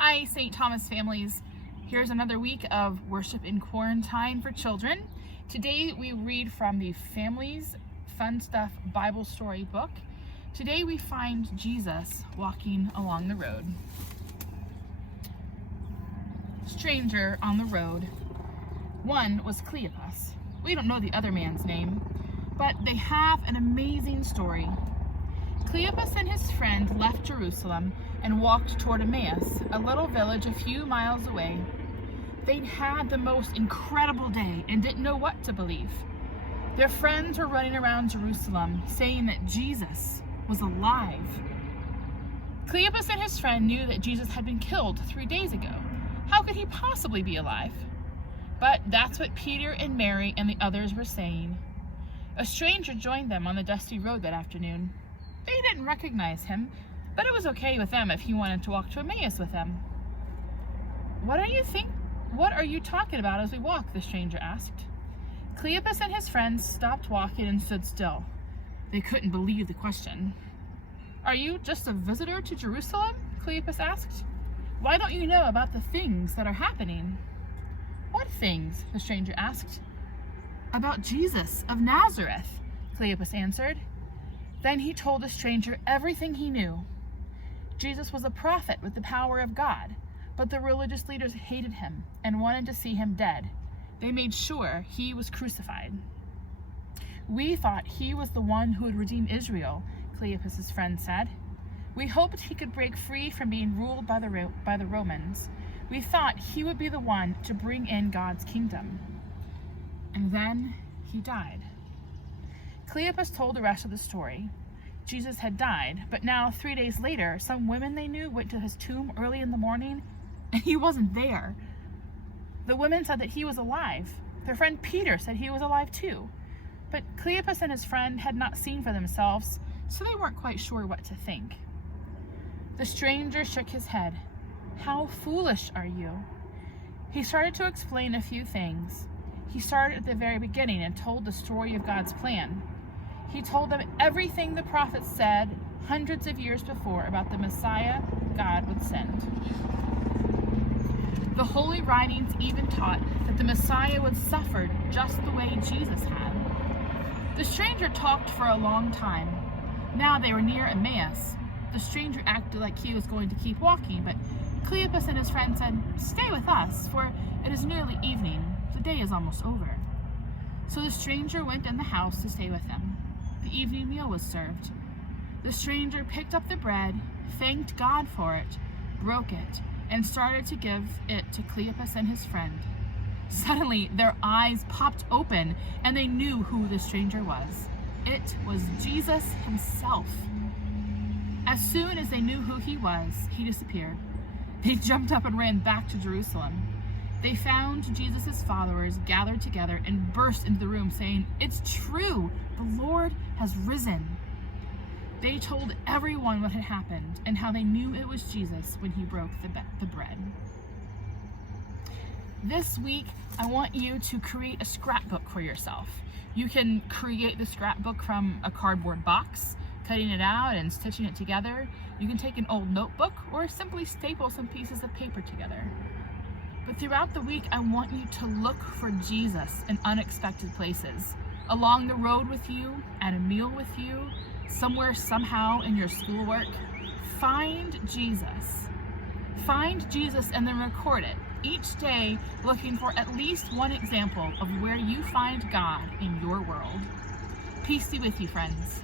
Hi, St. Thomas families. Here's another week of Worship in Quarantine for Children. Today we read from the Families Fun Stuff Bible Story book. Today we find Jesus walking along the road. Stranger on the road. One was Cleopas. We don't know the other man's name, but they have an amazing story. Cleopas and his friend left Jerusalem and walked toward Emmaus, a little village a few miles away. They'd had the most incredible day and didn't know what to believe. Their friends were running around Jerusalem saying that Jesus was alive. Cleopas and his friend knew that Jesus had been killed 3 days ago. How could he possibly be alive? But that's what Peter and Mary and the others were saying. A stranger joined them on the dusty road that afternoon. They didn't recognize him, but it was okay with them if he wanted to walk to Emmaus with them. What are you talking about as we walk?" the stranger asked. Cleopas and his friends stopped walking and stood still. They couldn't believe the question. "Are you just a visitor to Jerusalem?" Cleopas asked. "Why don't you know about the things that are happening?" "What things?" the stranger asked. "About Jesus of Nazareth," Cleopas answered. Then he told the stranger everything he knew. Jesus was a prophet with the power of God, but the religious leaders hated him and wanted to see him dead. They made sure he was crucified. "We thought he was the one who would redeem Israel," Cleopas' friend said. "We hoped he could break free from being ruled by the Romans. We thought he would be the one to bring in God's kingdom." And then he died. Cleopas told the rest of the story. Jesus had died, but now 3 days later, some women they knew went to his tomb early in the morning, and he wasn't there. The women said that he was alive. Their friend Peter said he was alive too. But Cleopas and his friend had not seen for themselves, so they weren't quite sure what to think. The stranger shook his head. "How foolish are you?" He started to explain a few things. He started at the very beginning and told the story of God's plan. He told them everything the prophets said hundreds of years before about the Messiah God would send. The Holy Writings even taught that the Messiah would suffer just the way Jesus had. The stranger talked for a long time. Now they were near Emmaus. The stranger acted like he was going to keep walking, but Cleopas and his friend said, "Stay with us, for it is nearly evening. The day is almost over." So the stranger went in the house to stay with them. The evening meal was served. The stranger picked up the bread, thanked God for it, broke it, and started to give it to Cleopas and his friend. Suddenly, their eyes popped open, and they knew who the stranger was. It was Jesus himself. As soon as they knew who he was, he disappeared. They jumped up and ran back to Jerusalem. They found Jesus' followers gathered together and burst into the room saying, "It's true, the Lord has risen." They told everyone what had happened and how they knew it was Jesus when he broke the bread. This week, I want you to create a scrapbook for yourself. You can create the scrapbook from a cardboard box, cutting it out and stitching it together. You can take an old notebook or simply staple some pieces of paper together. But throughout the week, I want you to look for Jesus in unexpected places. Along the road with you, at a meal with you, somewhere, somehow in your schoolwork. Find Jesus. Find Jesus and then record it, each day looking for at least one example of where you find God in your world. Peace be with you, friends.